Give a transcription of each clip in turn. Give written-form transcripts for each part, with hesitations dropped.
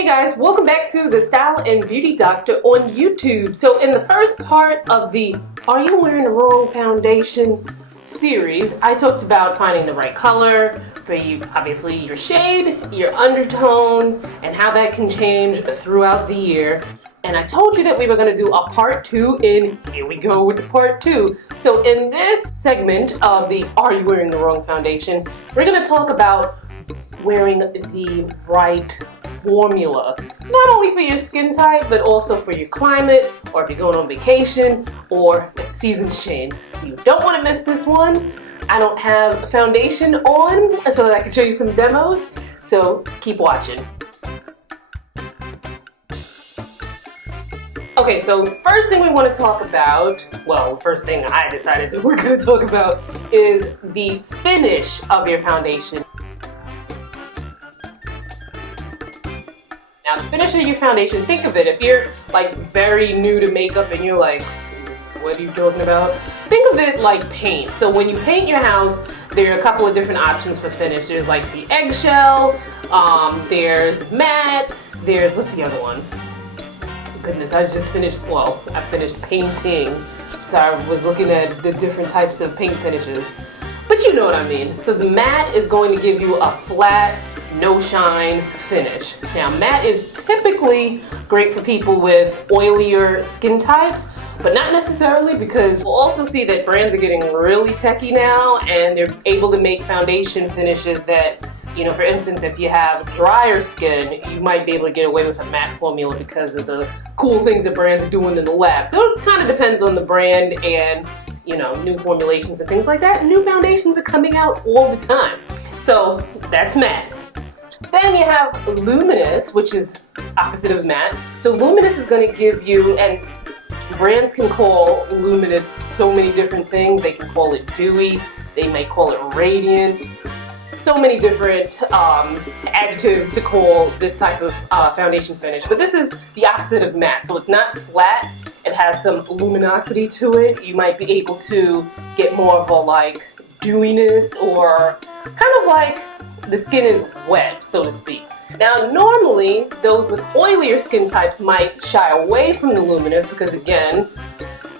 Hey guys, welcome back to the Style and Beauty Doctor on YouTube. So in the first part of the Are You Wearing the Wrong Foundation series, I talked about finding the right color for you, obviously your shade, your undertones, and how that can change throughout the year. And I told you that we were going to do a part 2, and here we go with the part 2. So in this segment of the Are You Wearing the Wrong Foundation, we're going to talk about wearing the right formula, not only for your skin type but also for your climate, or if you're going on vacation, or if the seasons change. So you don't want to miss this one. I don't have foundation on so that I can show you some demos, so keep watching. Okay, so first thing we want to talk about, well, first thing I decided that we're going to talk about is the finish of your foundation. Now, the finish of your foundation, think of it, if you're like very new to makeup and you're like, what are you talking about? Think of it like paint. So when you paint your house, there are a couple of different options for finish. There's like the eggshell, there's matte, there's, what's the other one? Goodness, I finished painting. So I was looking at the different types of paint finishes. But you know what I mean. So the matte is going to give you a flat, no shine finish. Now matte is typically great for people with oilier skin types, but not necessarily, because we'll also see that brands are getting really techy now and they're able to make foundation finishes that, you know, for instance, if you have drier skin, you might be able to get away with a matte formula because of the cool things that brands are doing in the lab. So it kind of depends on the brand and, you know, new formulations and things like that. And new foundations are coming out all the time. So that's matte. Then you have Luminous, which is opposite of matte. So Luminous is going to give you, and brands can call Luminous so many different things. They can call it dewy, they might call it radiant. So many different adjectives to call this type of foundation finish. But this is the opposite of matte. So it's not flat, it has some luminosity to it. You might be able to get more of a like dewiness, or kind of like the skin is wet, so to speak. Now normally those with oilier skin types might shy away from the Luminous because, again,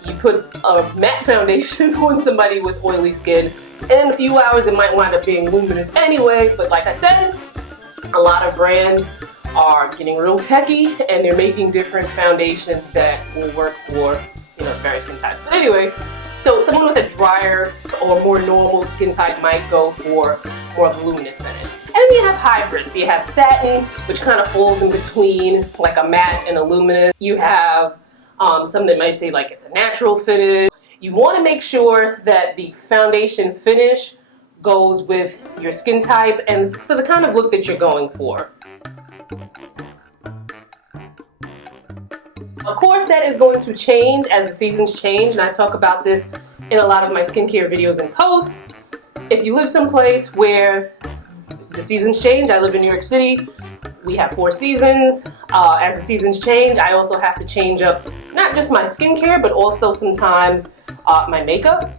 you put a matte foundation on somebody with oily skin and in a few hours it might wind up being Luminous anyway. But like I said, a lot of brands are getting real techy and they're making different foundations that will work for, you know, various skin types. But anyway, so someone with a drier or more normal skin type might go for more of a luminous finish. And then you have hybrids. So you have satin, which kind of falls in between like a matte and a luminous. You have some that might say like it's a natural finish. You want to make sure that the foundation finish goes with your skin type and for the kind of look that you're going for. Of course, that is going to change as the seasons change, and I talk about this in a lot of my skincare videos and posts. If you live someplace where the seasons change, I live in New York City, we have 4 seasons. As the seasons change, I also have to change up not just my skincare, but also sometimes my makeup,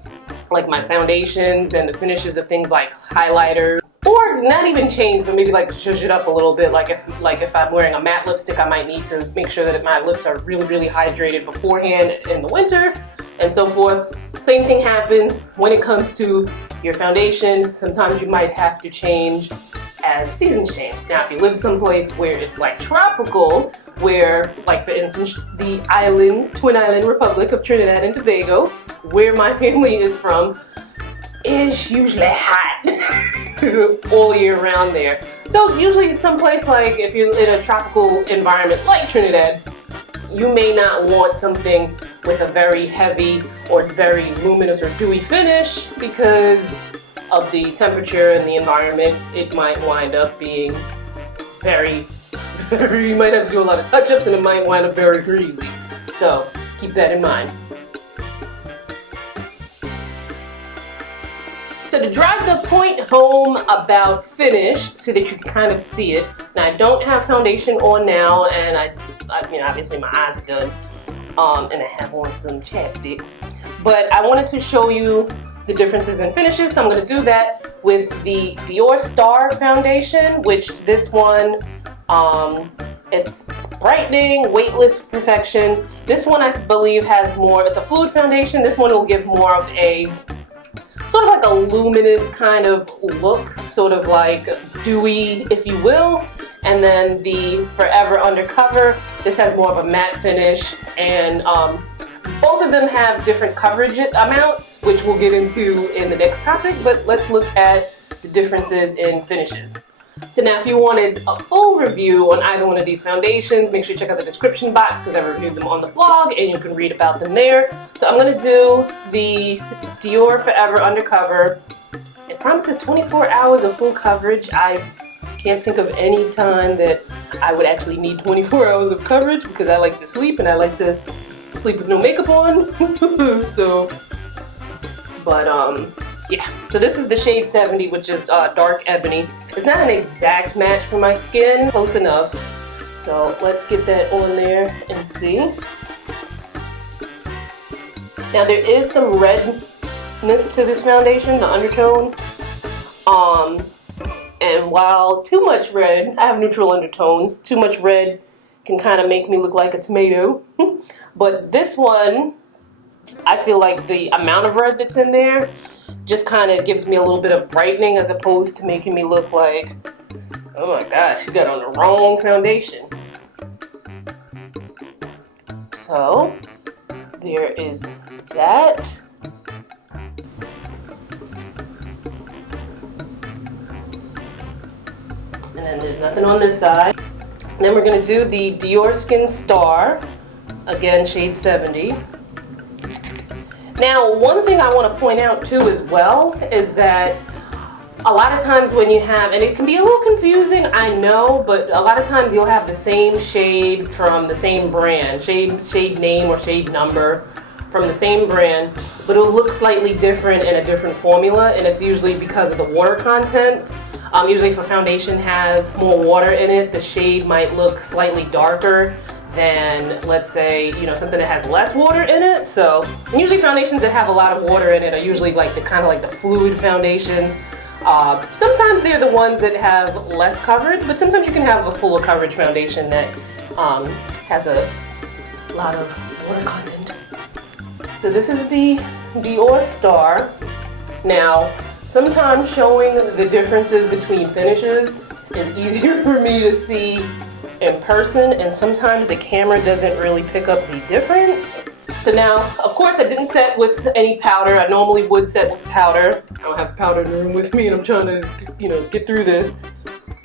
like my foundations and the finishes of things like highlighter. Or not even change, but maybe like zhuzh it up a little bit. Like if I'm wearing a matte lipstick, I might need to make sure that my lips are really, really hydrated beforehand in the winter, and so forth. Same thing happens when it comes to your foundation. Sometimes you might have to change as seasons change. Now, if you live someplace where it's like tropical, where, like for instance, the Twin Island Republic of Trinidad and Tobago, where my family is from, is usually hot all year round there. So usually someplace like, if you're in a tropical environment like Trinidad, you may not want something with a very heavy or very luminous or dewy finish because of the temperature and the environment. It might wind up being you might have to do a lot of touch-ups and it might wind up very greasy. So keep that in mind. So to drive the point home about finish so that you can kind of see it. Now I don't have foundation on now, and I mean, obviously my eyes are done, and I have on some chapstick. But I wanted to show you the differences in finishes, so I'm going to do that with the Dior Star foundation, which this one It's brightening, weightless perfection. This one I believe has more, it's a fluid foundation. This one will give more of a, sort of like a luminous kind of look, sort of like dewy, if you will. And then the Forever Undercover, this has more of a matte finish, and both of them have different coverage amounts, which we'll get into in the next topic, but let's look at the differences in finishes. So now if you wanted a full review on either one of these foundations, make sure you check out the description box because I reviewed them on the blog and you can read about them there. So I'm going to do the Dior Forever Undercover. It promises 24 hours of full coverage. I can't think of any time that I would actually need 24 hours of coverage because I like to sleep and I like to sleep with no makeup on. Yeah. So this is the shade 70, which is dark ebony. It's not an exact match for my skin, close enough. So let's get that on there and see. Now there is some redness to this foundation, the undertone. And while too much red, I have neutral undertones, too much red can kind of make me look like a tomato. But this one, I feel like the amount of red that's in there just kind of gives me a little bit of brightening as opposed to making me look like, oh my gosh, you got on the wrong foundation. So there is that. And then there's nothing on this side. And then we're going to do the Dior Skin Star, again shade 70. Now, one thing I want to point out too as well is that a lot of times when you have, and it can be a little confusing, I know, but a lot of times you'll have the same shade from the same brand, shade name or shade number from the same brand, but it'll look slightly different in a different formula, and it's usually because of the water content. Usually if a foundation has more water in it, the shade might look slightly darker than, let's say, you know, something that has less water in it. So, and usually foundations that have a lot of water in it are usually like the kind of like the fluid foundations. Sometimes they're the ones that have less coverage, but sometimes you can have a fuller coverage foundation that has a lot of water content. So this is the Dior Star. Now, sometimes showing the differences between finishes is easier for me to see in person, and sometimes the camera doesn't really pick up the difference. So now, of course, I didn't set with any powder. I normally would set with powder. I don't have powder in the room with me, and I'm trying to, you know, get through this.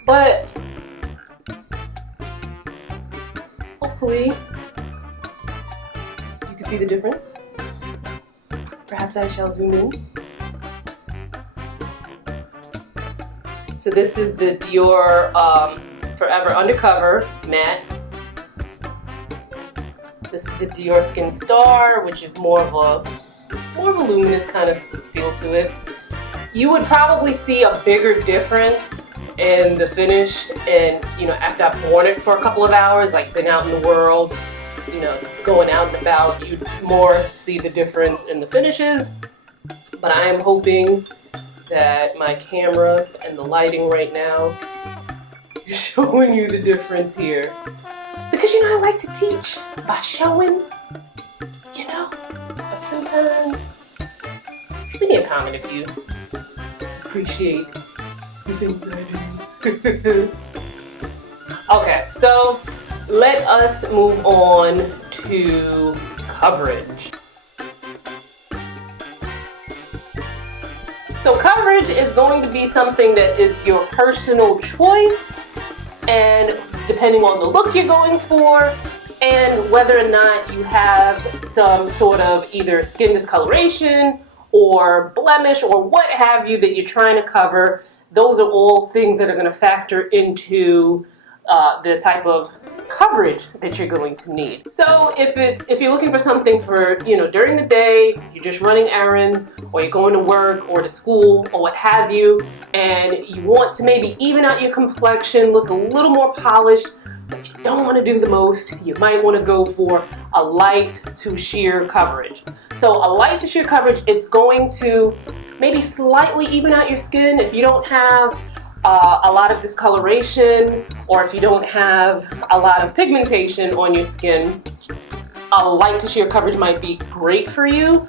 But hopefully, you can see the difference. Perhaps I shall zoom in. So this is the Dior Forever Undercover matte. This is the Dior Skin Star, which is more of a luminous kind of feel to it. You would probably see a bigger difference in the finish, and you know, after I've worn it for a couple of hours, like been out in the world, you know, going out and about, you'd more see the difference in the finishes. But I am hoping that my camera and the lighting right now is showing you the difference here. Because you know I like to teach by showing, you know, but sometimes leave me a comment if you appreciate the things that I do. Okay, so let us move on to coverage. So coverage is going to be something that is your personal choice, and depending on the look you're going for, and whether or not you have some sort of either skin discoloration or blemish or what have you that you're trying to cover, those are all things that are going to factor into the type of coverage that you're going to need. So if you're looking for something for, you know, during the day, you're just running errands, or you're going to work or to school or what have you, and you want to maybe even out your complexion, look a little more polished, but you don't want to do the most, you might want to go for a light to sheer coverage. So a light to sheer coverage, it's going to maybe slightly even out your skin. If you don't have a lot of discoloration, or if you don't have a lot of pigmentation on your skin, a light to sheer coverage might be great for you.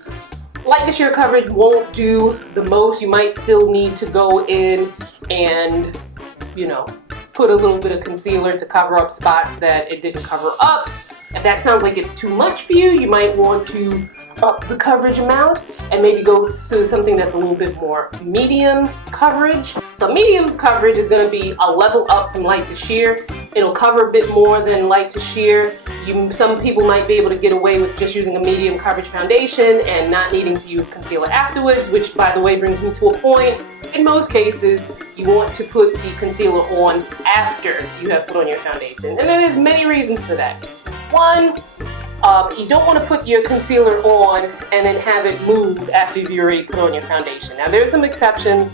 Light to sheer coverage won't do the most. You might still need to go in and, you know, put a little bit of concealer to cover up spots that it didn't cover up. If that sounds like it's too much for you, you might want to up the coverage amount and maybe go to something that's a little bit more medium coverage. So medium coverage is going to be a level up from light to sheer. It'll cover a bit more than light to sheer. Some people might be able to get away with just using a medium coverage foundation and not needing to use concealer afterwards, which, by the way, brings me to a point. In most cases, you want to put the concealer on after you have put on your foundation. And there's many reasons for that. One, you don't want to put your concealer on and then have it move after you've already put on your foundation. Now, there's some exceptions.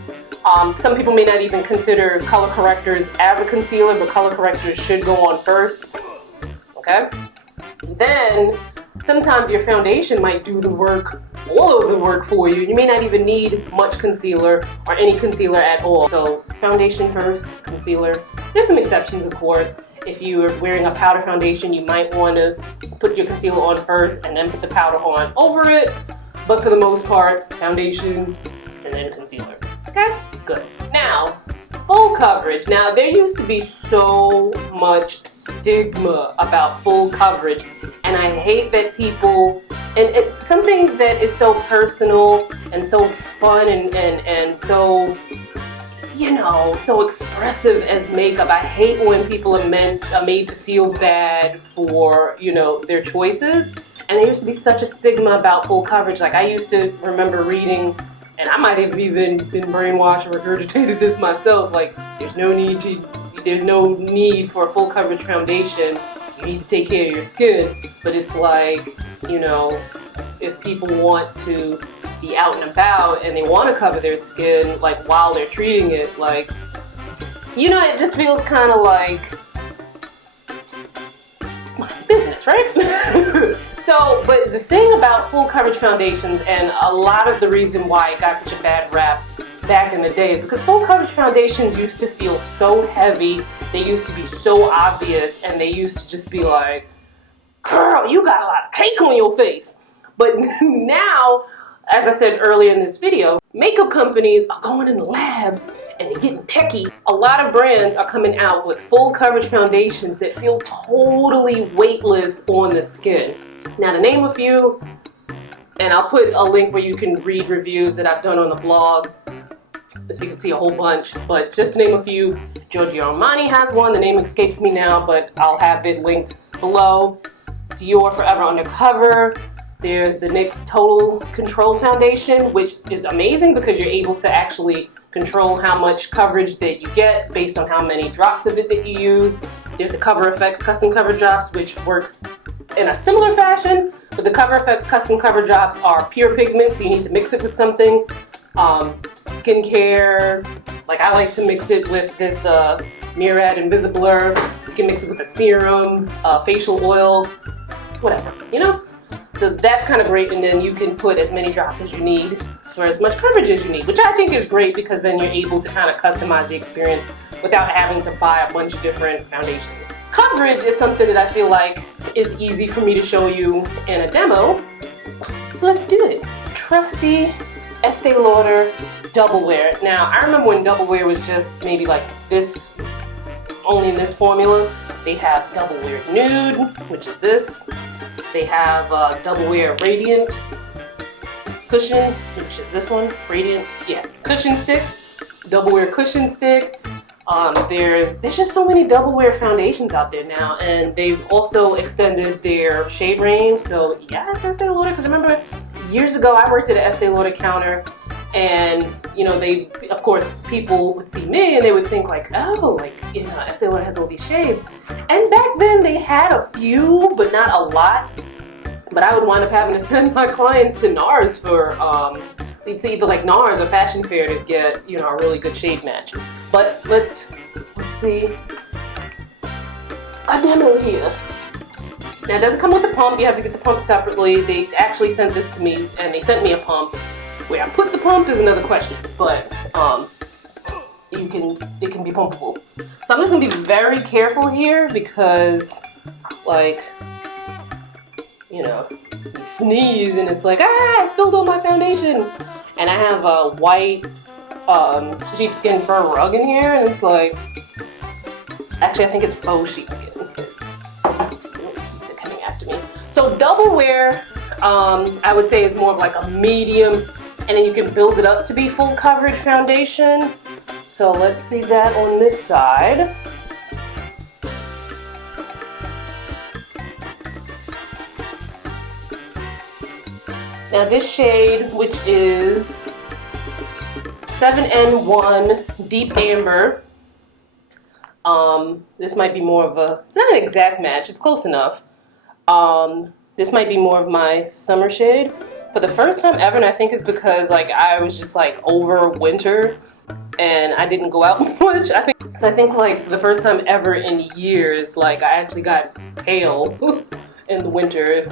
Some people may not even consider color correctors as a concealer, but color correctors should go on first. Okay? Then, sometimes your foundation might do the work, all of the work for you. You may not even need much concealer or any concealer at all. So, foundation first, concealer. There's some exceptions, of course. If you are wearing a powder foundation, you might want to put your concealer on first and then put the powder on over it. But for the most part, foundation and then concealer. Okay? Good. Now, full coverage. Now, there used to be so much stigma about full coverage, and I hate that people, and it's something that is so personal and so fun and so, you know, so expressive as makeup. I hate when people are made to feel bad for, you know, their choices. And there used to be such a stigma about full coverage. Like, I used to remember reading, and I might have even been brainwashed or regurgitated this myself, like, there's no need for a full coverage foundation. You need to take care of your skin. But it's like, you know, if people want to be out and about and they want to cover their skin, like, while they're treating it, like, you know, it just feels kind of like just my business, right? So, but the thing about full coverage foundations, and a lot of the reason why it got such a bad rap back in the day, is because full coverage foundations used to feel so heavy, they used to be so obvious, and they used to just be like, girl, you got a lot of cake on your face. But now, as I said earlier in this video, makeup companies are going in the labs and they're getting techie. A lot of brands are coming out with full coverage foundations that feel totally weightless on the skin. Now, to name a few, and I'll put a link where you can read reviews that I've done on the blog, so you can see a whole bunch, but just to name a few, Giorgio Armani has one, the name escapes me now, but I'll have it linked below. Dior Forever Undercover. There's the NYX Total Control Foundation, which is amazing because you're able to actually control how much coverage that you get based on how many drops of it that you use. There's the Cover FX Custom Cover Drops, which works in a similar fashion, but the Cover FX Custom Cover Drops are pure pigment, so you need to mix it with something. Skincare, like I like to mix it with this Murad Invisibler. You can mix it with a serum, facial oil, whatever, you know? So that's kind of great, and then you can put as many drops as you need for as much coverage as you need, which I think is great because then you're able to kind of customize the experience without having to buy a bunch of different foundations. Coverage is something that I feel like is easy for me to show you in a demo, so let's do it. Trusty Estee Lauder Double Wear. Now, I remember when Double Wear was just maybe like this, only in this formula. They have Double Wear Nude, which is this. They have Double Wear Radiant Cushion, which is this one. Radiant, yeah, Cushion Stick. Double Wear Cushion Stick. There's just so many Double Wear foundations out there now, and they've also extended their shade range. So yeah, it's Estee Lauder, because remember years ago I worked at an Estee Lauder counter, and you know, they, of course, people would see me and they would think like, oh, like, you know, Estee Lauder has all these shades. And back then they had a few, but not a lot. But I would wind up having to send my clients to NARS for, it's either like NARS or Fashion Fair to get, you know, a really good shade match. But let's see a demo here. Now, it doesn't come with a pump. You have to get the pump separately. They actually sent this to me, and they sent me a pump. Where I put the pump is another question, but it can be pumpable. So I'm just gonna be very careful here because, like, you know, you sneeze and it's like, ah, I spilled all my foundation. And I have a white sheepskin fur rug in here, and it's like, actually I think it's faux sheepskin because it's coming after me. So double wear, I would say is more of like a medium, and then you can build it up to be full coverage foundation. So let's see that on this side. Now this shade, which is 7N1 Deep Amber, this might be more of a, it's not an exact match, it's close enough. This might be more of my summer shade for the first time ever, and I think it's because like I was just like over winter and I didn't go out much. I think like for the first time ever in years, like I actually got pale in the winter.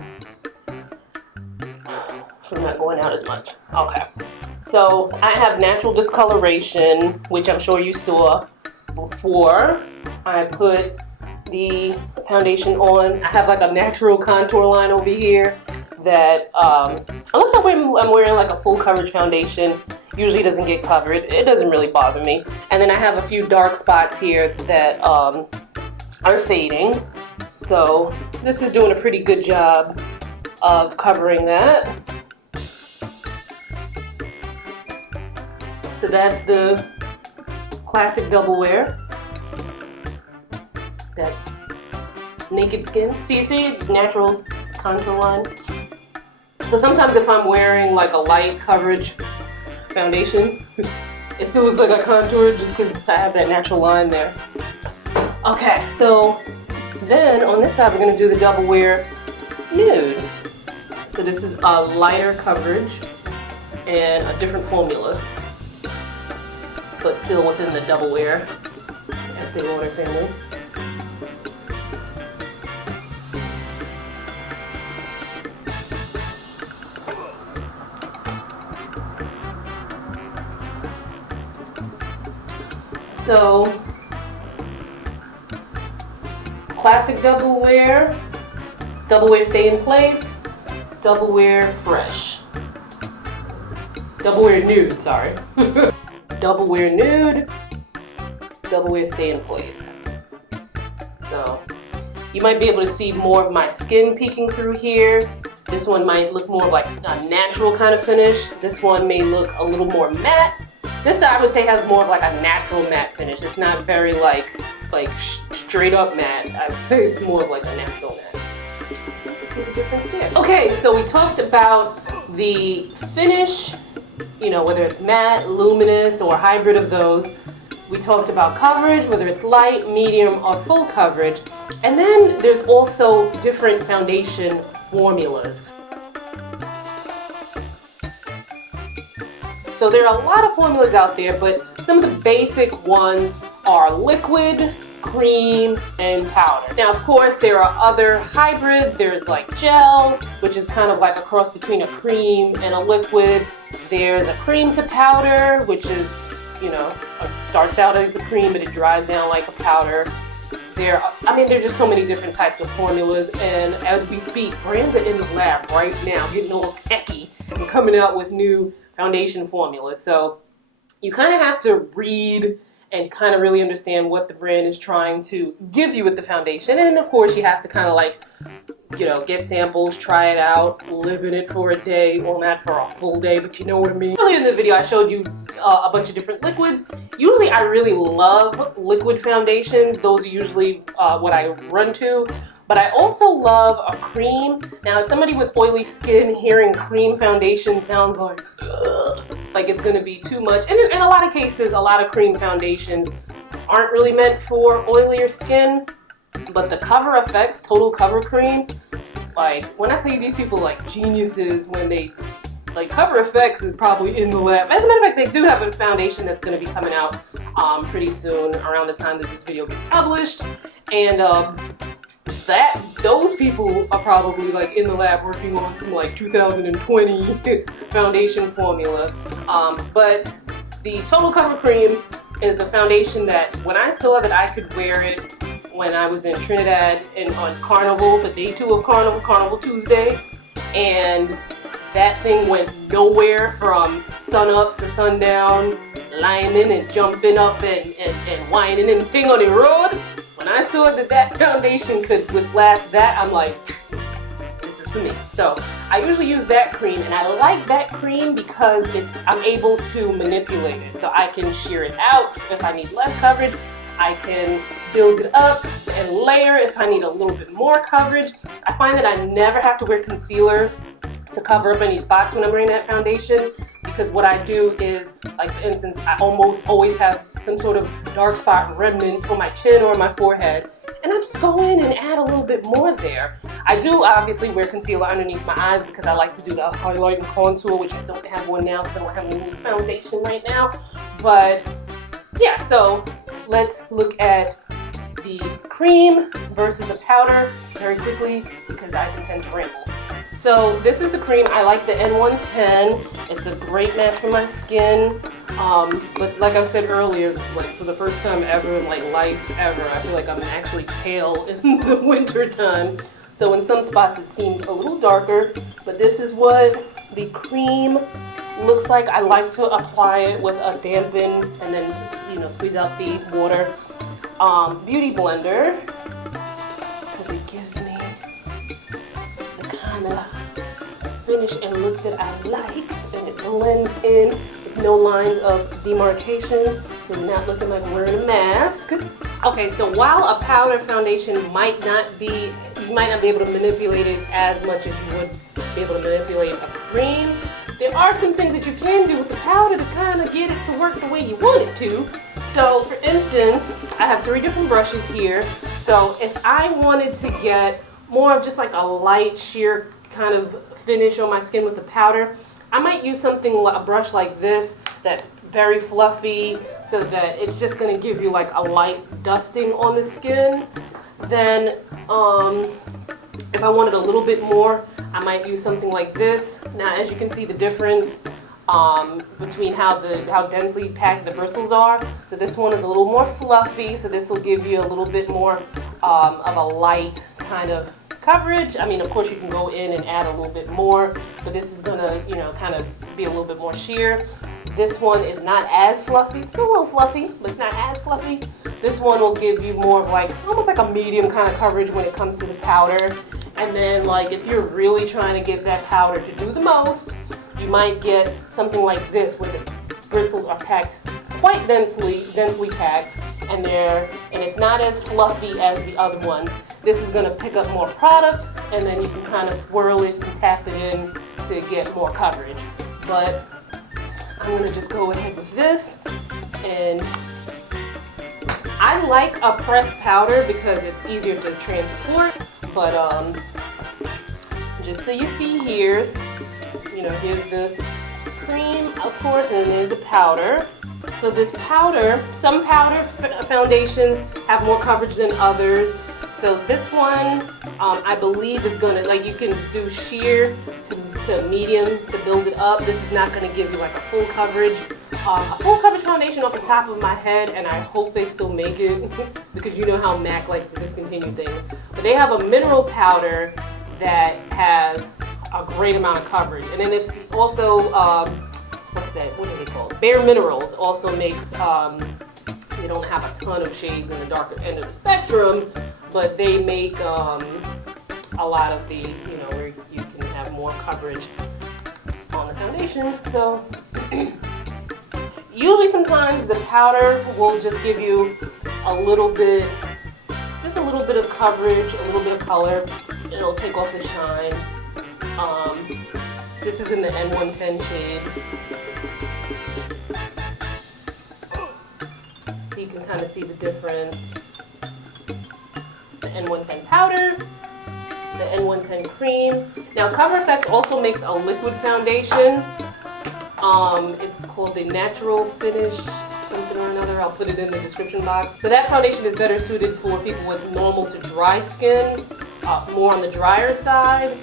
So I'm not going out as much. Okay. So I have natural discoloration, which I'm sure you saw before I put the foundation on. I have like a natural contour line over here that, unless I'm wearing like a full coverage foundation, usually doesn't get covered. It doesn't really bother me. And then I have a few dark spots here that are fading. So this is doing a pretty good job of covering that. So that's the classic double wear. That's naked skin. So you see natural contour line. So sometimes if I'm wearing like a light coverage foundation, it still looks like a contour just because I have that natural line there. Okay, so then on this side we're going to do the double wear nude. So this is a lighter coverage and a different formula, but still within the double wear Estee Lauder family. So, classic double wear stay in place, double wear fresh. Double wear nude, sorry. Double wear nude, double wear stay in place. So you might be able to see more of my skin peeking through here. This one might look more like a natural kind of finish. This one may look a little more matte. This I would say has more of like a natural matte finish. It's not very like straight up matte. I would say it's more of like a natural matte. See the difference there. Okay, so we talked about the finish, you know, whether it's matte, luminous, or hybrid of those. We talked about coverage, whether it's light, medium, or full coverage. And then there's also different foundation formulas. So there are a lot of formulas out there, but some of the basic ones are liquid, cream, and powder. Now, of course, there are other hybrids. There's like gel, which is kind of like a cross between a cream and a liquid. There's a cream to powder, which is, you know, starts out as a cream, but it dries down like a powder. There's just so many different types of formulas, and as we speak, brands are in the lab right now, getting all techy and coming out with new foundation formulas. So you kind of have to read and kind of really understand what the brand is trying to give you with the foundation. And of course you have to kind of like, you know, get samples, try it out, live in it for a day. Well, not for a full day, but you know what I mean. Earlier in the video I showed you a bunch of different liquids. Usually I really love liquid foundations. Those are usually what I run to. But I also love a cream. Now, as somebody with oily skin, hearing cream foundation sounds like, ugh, like it's gonna be too much. And in a lot of cases, a lot of cream foundations aren't really meant for oilier skin. But the Cover FX Total Cover Cream, like when I tell you these people are like geniuses when they, like Cover FX is probably in the lab. As a matter of fact, they do have a foundation that's gonna be coming out pretty soon around the time that this video gets published. And those people are probably like in the lab working on some like 2020 foundation formula. But the Total Cover Cream is a foundation that when I saw that I could wear it when I was in Trinidad and on Carnival for day 2 of Carnival Tuesday, and that thing went nowhere from sun up to sundown, liming and jumping up and whining and thing on the road. When I saw that that foundation could withstand that, I'm like, this is for me. So I usually use that cream, and I like that cream because I'm able to manipulate it. So I can sheer it out if I need less coverage. I can build it up and layer if I need a little bit more coverage. I find that I never have to wear concealer to cover up any spots when I'm wearing that foundation, because what I do is, like for instance, I almost always have some sort of dark spot remnant on my chin or my forehead, and I just go in and add a little bit more there. I do obviously wear concealer underneath my eyes because I like to do the highlight and contour, which I don't have one now because I don't have any foundation right now. But yeah, so let's look at the cream versus a powder very quickly because I can tend to ramble. So this is the cream. I like the N110. It's a great match for my skin. But like I said earlier, like for the first time ever in like life ever, I feel like I'm actually pale in the winter time. So in some spots it seemed a little darker, but this is what the cream looks like. I like to apply it with a dampen and then, you know, squeeze out the water. Beauty blender, because it gives me the kind of finish and look that I like, and it blends in with no lines of demarcation, so we're not looking like we're wearing a mask. Okay, so while a powder foundation you might not be able to manipulate it as much as you would be able to manipulate a cream, there are some things that you can do with the powder to kind of get it to work the way you want it to. So for instance, I have 3 different brushes here. So if I wanted to get more of just like a light sheer kind of finish on my skin with the powder, I might use something, a brush like this that's very fluffy, so that it's just going to give you like a light dusting on the skin. Then if I wanted a little bit more, I might use something like this. Now as you can see the difference between how densely packed the bristles are. So this one is a little more fluffy, so this will give you a little bit more of a light kind of coverage. I mean, of course you can go in and add a little bit more, but this is gonna, you know, kind of be a little bit more sheer. This one is not as fluffy. It's still a little fluffy, but it's not as fluffy. This one will give you more of like, almost like a medium kind of coverage when it comes to the powder. And then like if you're really trying to get that powder to do the most, you might get something like this where the bristles are packed quite densely packed, and it's not as fluffy as the other ones. This is going to pick up more product, and then you can kind of swirl it and tap it in to get more coverage. But I'm going to just go ahead with this, and I like a pressed powder because it's easier to transport. But just so you see here, you know, here's the cream, of course, and then there's the powder. So this powder, some powder foundations have more coverage than others. So this one, I believe is gonna, like, you can do sheer to medium to build it up. This is not gonna give you like a full coverage foundation off the top of my head, and I hope they still make it because you know how MAC likes to discontinue things. But they have a mineral powder that has a great amount of coverage. And then if also, what's that? What are they called? Bare Minerals also makes, they don't have a ton of shades in the darker end of the spectrum, but they make a lot of the, you know, where you can have more coverage on the foundation. So usually sometimes the powder will just give you a little bit, just a little bit of coverage, a little bit of color. It'll take off the shine. This is in the N110 shade. So you can kind of see the difference. The N110 powder, the N110 cream. Now Cover FX also makes a liquid foundation. It's called the Natural Finish something or another. I'll put it in the description box. So that foundation is better suited for people with normal to dry skin, more on the drier side.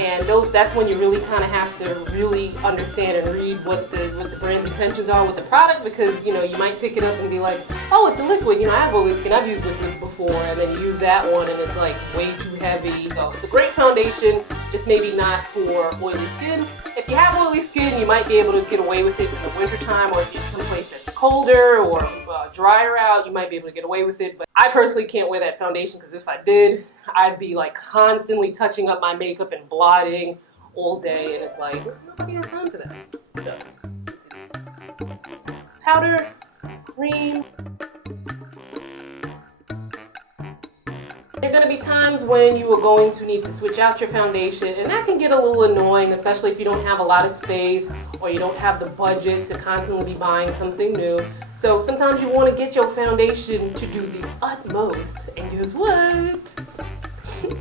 And that's when you really kind of have to really understand and read what the brand's intentions are with the product, because you know you might pick it up and be like, oh, it's a liquid. You know, I have oily skin. I've used liquids before, and then you use that one, and it's like way too heavy. So it's a great foundation, just maybe not for oily skin. If you have oily skin, you might be able to get away with it in the wintertime, or if you're someplace that's colder or drier out, you might be able to get away with it. But I personally can't wear that foundation, because if I did, I'd be like constantly touching up my makeup and blotting all day, and it's like, nobody has time for that. So, powder, cream. There are going to be times when you are going to need to switch out your foundation, and that can get a little annoying, especially if you don't have a lot of space or you don't have the budget to constantly be buying something new. So sometimes you want to get your foundation to do the utmost, and guess what?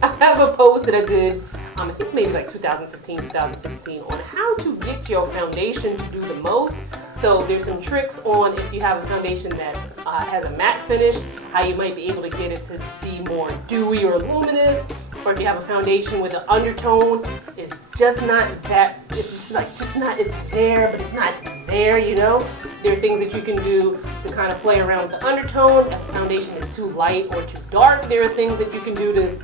I have a post that I did, I think maybe like 2015, 2016, on how to get your foundation to do the most. So there's some tricks on if you have a foundation that has a matte finish, how you might be able to get it to be more dewy or luminous, or if you have a foundation with an undertone, it's just not that, it's just not it's there, but it's not there, you know? There are things that you can do to kind of play around with the undertones. If the foundation is too light or too dark, there are things that you can do to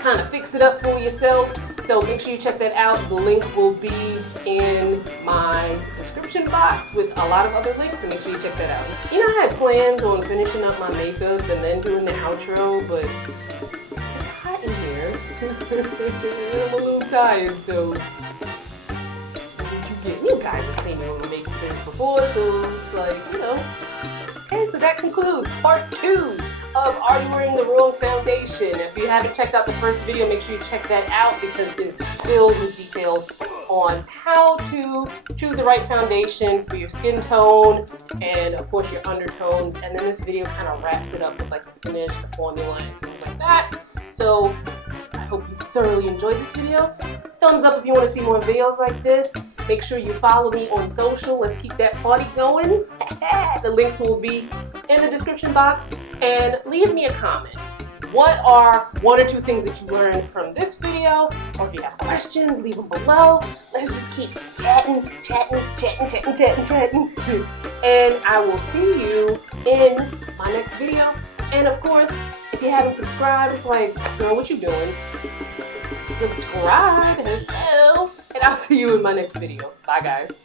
kind of fix it up for yourself. So make sure you check that out. The link will be in my description box with a lot of other links, so make sure you check that out. You know, I had plans on finishing up my makeup and then doing the outro, but it's hot in here. I'm a little tired, so you guys have seen me on my makeup things before, so it's like, you know. Okay, so that concludes part 2 of Are You Wearing the Wrong Foundation? If you haven't checked out the first video, make sure you check that out, because it's filled with details on how to choose the right foundation for your skin tone and of course your undertones. And then this video kind of wraps it up with like the finish, the formula, and things like that. So I hope you thoroughly enjoyed this video. Thumbs up if you want to see more videos like this. Make sure you follow me on social. Let's keep that party going. The links will be in the description box. And leave me a comment. What are 1 or 2 things that you learned from this video? Or if you have questions, leave them below. Let's just keep chatting. And I will see you in my next video. And of course, if you haven't subscribed, it's like, girl, what you doing? Subscribe, hello. And I'll see you in my next video. Bye, guys.